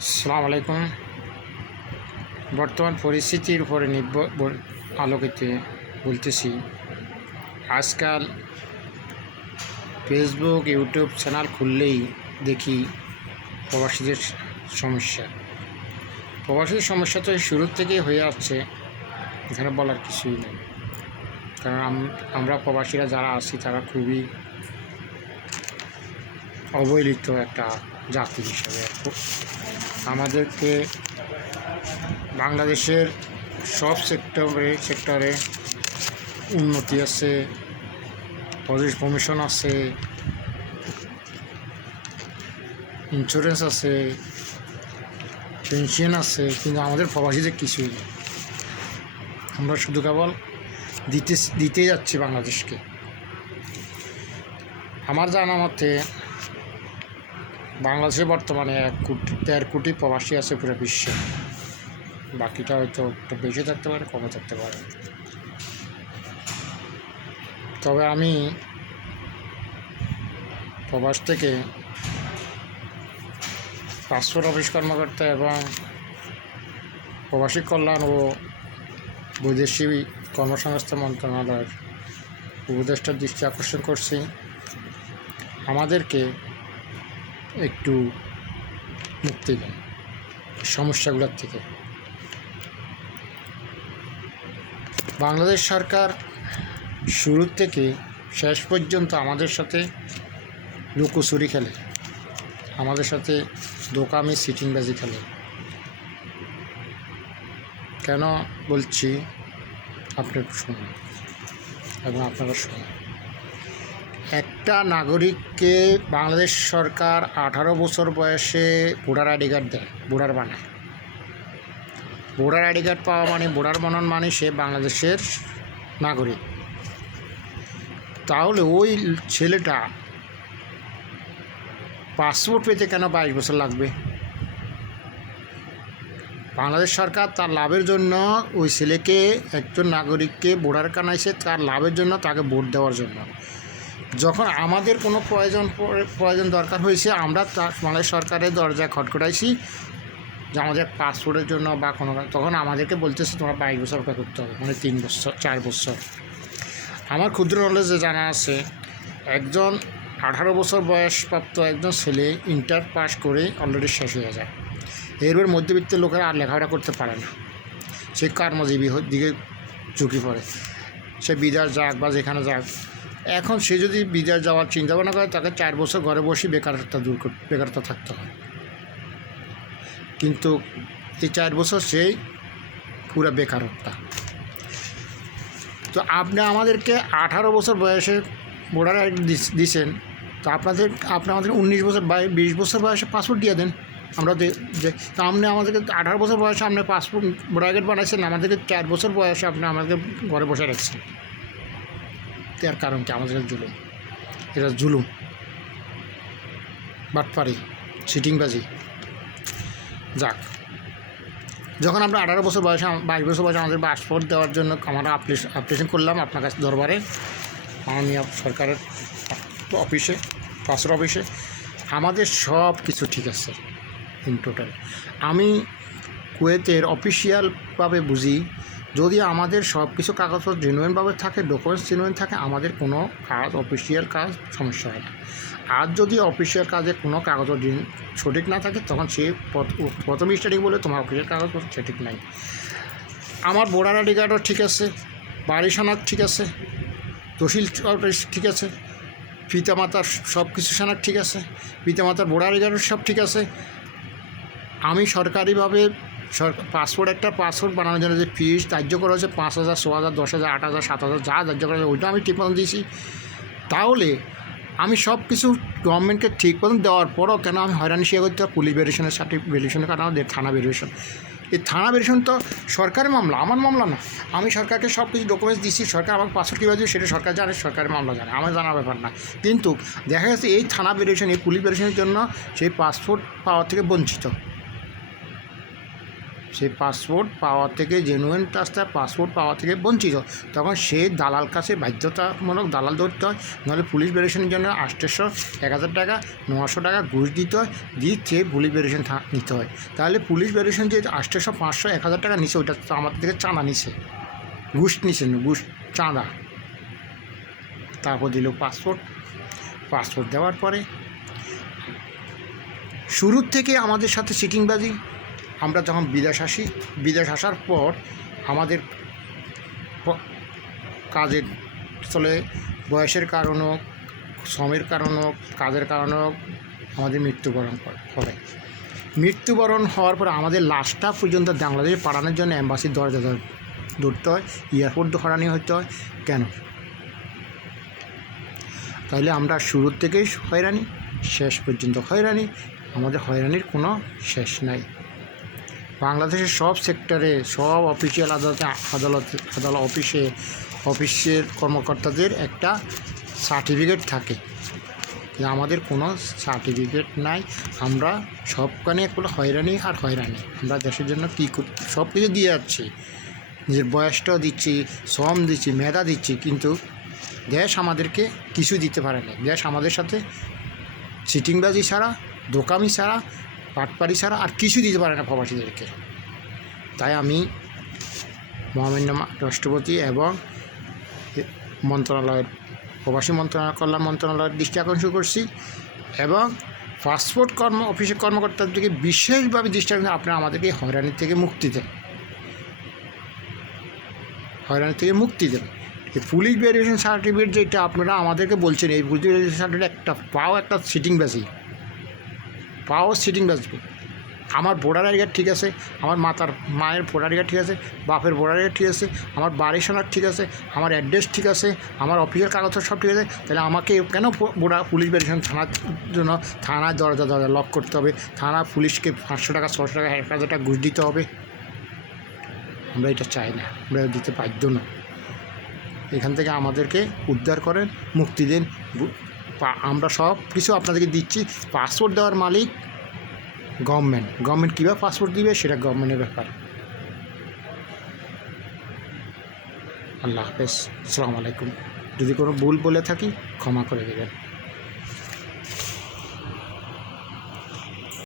আসসালামু আলাইকুম। বর্তমান পরিস্থিতির উপরে আলোকিতে বলতেছি, আজকাল ফেসবুক ইউটিউব চ্যানেল খুললেই দেখি প্রবাসীদের সমস্যা। প্রবাসীদের সমস্যা তো শুরুর থেকেই হয়ে আসছে, এখানে বলার কিছুই নেই। কারণ আমরা প্রবাসীরা যারা আছি তারা খুবই অবহেলিত একটা জাতি হিসেবে। আমাদেরকে বাংলাদেশের সব সেক্টরে উন্নতি আছে, কমিশন আছে, ইন্স্যুরেন্স আছে, পেনশন আছে, কিন্তু আমাদের প্রবাসীদের কিছুই নেই। আমরা শুধু কেবল দিতে যাচ্ছি বাংলাদেশকে। আমার জানা মতে বাংলাদেশে বর্তমানে 1.5 কোটি প্রবাসী আছে পুরো বিশ্বে। বাকিটা হয়তো একটু বেশি থাকতে পারে, কমে থাকতে পারে। তবে আমি প্রবাস থেকে পাসপোর্ট অফিস কর্মকর্তা এবং প্রবাসী কল্যাণ ও বৈদেশিক কর্মসংস্থান মন্ত্রণালয়ের উপদেষ্টার দৃষ্টি আকর্ষণ করছি, আমাদেরকে একটু মুক্তি দেন সমস্যাগুলোর থেকে। বাংলাদেশ সরকার শুরু থেকে শেষ পর্যন্ত আমাদের সাথে লুকোচুরি খেলে, আমাদের সাথে দোকামি সিটিংবাজি খেলে। কেন বলছি আপনি শুনুন এবং আপনারা শুনুন। একটা নাগরিককে বাংলাদেশ সরকার 18 বছর বয়সে ভোটার আইডি কার্ড দেয়, ভোটার বানায়। ভোটার আইডি কার্ড পাওয়া মানে, ভোটার বানান মানে সে বাংলাদেশের নাগরিক। তাহলে ওই ছেলেটা পাসপোর্ট পেতে কেন 22 বছর লাগবে? বাংলাদেশ সরকার তার লাভের জন্য ওই ছেলেকে, একজন নাগরিককে ভোটার কার্ড তার লাভের জন্য, তাকে ভোট দেওয়ার জন্য। যখন আমাদের কোনো প্রয়োজন দরকার হয়েছে, আমরা বাংলাদেশ সরকারের দরজায় খটখটাইছি যে আমাদের পাসপোর্টের জন্য বা কোনো, তখন আমাদেরকে বলতেছে তোমার 22 বছর অপেক্ষা করতে হবে, মানে 3 বছর 4 বছর। আমার ক্ষুদ্র নলেজে জানা আছে, একজন 18 বছর বয়সপ্রাপ্ত একজন ছেলে ইন্টার পাস করে অলরেডি শেষ হয়ে যায়। এরপর মধ্যবিত্ত লোকেরা আর লেখাপড়া করতে পারে না, সে কর্মজীবী দিকে ঝুঁকি পড়ে, সে বিদেশ যাক বা যেখানে যাক। এখন সে যদি বিদেশ যাওয়ার চিন্তাভাবনা করে, তাকে 4 বছর ঘরে বসে বেকারত্ব থাকতে হয়। কিন্তু এই 4 বছর সেই পুরো বেকারত্ব। তো আপনি আমাদেরকে 18 বছর বয়সে ভোটার আইডি দিয়েছেন, তো আমাদের 19 বছর 20 বছর বয়সে পাসপোর্ট দিয়ে দেন। আমরা তা আপনি আমাদেরকে 18 বছর বয়সে আপনি পাসপোর্ট ভোটার কার্ড বানাইছেন, আমাদেরকে 4 বছর বয়সে আপনি আমাদেরকে ঘরে বসে রাখছেন। এর কারণ কি? আমাদের জুলুম, এটা জুলুম, বাটপারি, সিটিংবাজি। যাক, যখন আমরা 18 বছর বয়সে 22 বছর বয়সে আমাদের পাসপোর্ট দেওয়ার জন্য আমরা অ্যাপ্লিকেশন করলাম আপনার কাছে দরবারে, মাননীয় সরকারের অফিসে, পাসপোর্ট অফিসে, আমাদের সব কিছু ঠিক আছে ইন টোটাল। আমি কুয়েতের অফিসিয়ালভাবে বুঝি, যদি আমাদের সব কিছু কাগজপত্র জেনুইনভাবে থাকে, ডকুমেন্টস জেনুইন থাকে, আমাদের কোনো কাজ, অফিসিয়াল কাজ সমস্যা হয় না। আর যদি অফিসিয়াল কাজে কোনো কাগজপত্র সঠিক না থাকে, তখন সে প্রথম স্টার্টিং বলে তোমার অফিসিয়াল কাগজপত্র সঠিক নাই। আমার ভোটার আইডি কার্ডও ঠিক আছে, বাড়ি সনদ ঠিক আছে, তহসিল ঠিক আছে, পিতামাতার সব কিছু সনদ ঠিক আছে, পিতামাতার ভোটার আইডি কার্ডও সব ঠিক আছে। আমি সরকারিভাবে একটা পাসপোর্ট বানানোর জন্য যে ফিস ধার্য করা হয়েছে 5,000, 6,000, 10,000, 8,000, 7,000 যা ধার্য করা হয়েছে, ওইটা আমি ঠিক মতন দিয়েছি। তাহলে আমি সব কিছু গভর্নমেন্টকে ঠিক মতন দেওয়ার পরও কেন আমি হয়রানি শিকার করতে হবে? পুলিশ ভেরিফিকেশনের ভেরিফিকেশনের কারণে আমাদের থানা ভেরিফিকেশন, এই থানা ভেরিফিকেশন তো সরকারের মামলা, আমার মামলা না। আমি সরকারকে সব কিছু ডকুমেন্টস দিচ্ছি, সরকার আমার পাসপোর্ট কীভাবে দিচ্ছে সেটা সরকার জানে, সরকারের মামলা জানে, আমার জানার ব্যাপার না। কিন্তু দেখা গেছে এই থানা ভেরিফিকেশন, এই পুলিশ ভেরিফিকেশনের জন্য সেই পাসপোর্ট পাওয়ার থেকে বঞ্চিত। সেই পাসপোর্ট পাওয়া থেকে জেনুইন রাস্তায় পাসপোর্ট পাওয়া থেকে বঞ্চিত, তখন সে দালাল কাছে বাধ্যতামূলক দালাল ধরতে হয়, নাহলে পুলিশ ভেরিফিকেশনের জন্য 800 1000 টাকা 900 টাকা ঘুষ দিতে হয়, দিয়ে সে পুলিশ ভেরিফিকেশন নিতে হয়। তাহলে পুলিশ ভেরিফিকেশন যে 800 500 1000 টাকা নিছে, ওইটা তো আমাদের থেকে চাঁদা নিছে, ঘুষ নিছে না, ঘুষ চাঁদা। তারপর দিল পাসপোর্ট দেওয়ার পরে শুরুর থেকে আমাদের সাথে চিটিংবাজি। আমরা যখন বিদেশ আসার পর আমাদের কাজের স্থলে বয়সের কারণ হোক, শ্রমের কারণ হোক, কাজের কারণ হোক, আমাদের মৃত্যুবরণ করে। মৃত্যুবরণ হওয়ার পর আমাদের লাশটা পর্যন্ত বাংলাদেশে পাঠানোর জন্য অ্যাম্বাসির দরজা ধরতে হয়, এয়ারপোর্ট হয়রানি হতে হয়। কেন? তাইলে আমরা শুরুর থেকেই হয়রানি, শেষ পর্যন্ত হয়রানি, আমাদের হয়রানির কোনো শেষ নাই। বাংলাদেশের সব সেক্টরে, সব অফিসিয়াল আদালত অফিসের কর্মকর্তাদের একটা সার্টিফিকেট থাকে, আমাদের কোনো সার্টিফিকেট নাই। আমরা সবখানে একটু হয়রানি আর হয়রানি। আমরা দেশের জন্য কী সব কিছু দিয়ে যাচ্ছি, নিজের বয়সটাও দিচ্ছি, শ্রম দিচ্ছি, মেধা দিচ্ছি, কিন্তু দেশ আমাদেরকে কিছু দিতে পারে না। দেশ আমাদের সাথে চিটিংবাজি ছাড়া, দোকামি ছাড়া, পাটপাড়ি ছাড়া আর কিছু দিতে পারে না প্রবাসীদেরকে। তাই আমি মহামান্য রাষ্ট্রপতি এবং প্রবাসী কল্যাণ মন্ত্রণালয়ের দৃষ্টি আকর্ষণ করছি, এবং পাসপোর্ট অফিসের কর্মকর্তাদেরকে বিশেষভাবে দৃষ্টি আকর্ষণ, আপনারা আমাদেরকে হয়রানি থেকে মুক্তি দেন। এই পুলিশ ভেরিফিকেশন সার্টিফিকেট যেটা আপনারা আমাদেরকে বলছেন, এই পুলিশ ভেরিফিকেশন সার্টিফিকেট একটা সিটিংবাজি। আমার ভোটার আইডি কার্ড ঠিক আছে, আমার মায়ের ভোটার আইডি কার্ড ঠিক আছে, বাপের ভোটার আইডি কার্ড ঠিক আছে, আমার বাড়ির সনদ ঠিক আছে, আমার অ্যাড্রেস ঠিক আছে, আমার অফিসের কাগজ সব ঠিক আছে, তাহলে আমাকে কেন পুলিশ ভেরিফিকেশন থানায় দরজা লক করতে হবে, পুলিশকে 500 টাকা 600 টাকা 1000 টাকা ঘুষ দিতে হবে? আমরা এটা চাই না, আমরা দিতে বাধ্য না। এখান থেকে আমাদেরকে উদ্ধার করেন, মুক্তি দিন। আমরা সব কিছু আপনাদেরকে দিচ্ছি। পাসপোর্ট দেওয়ার মালিক গভর্নমেন্ট কীভাবে পাসপোর্ট দিবে সেটা গভর্নমেন্টের ব্যাপার। আল্লাহ হাফেজ, আসসালামু আলাইকুম। যদি কোনো ভুল বলে থাকি ক্ষমা করে দেবেন।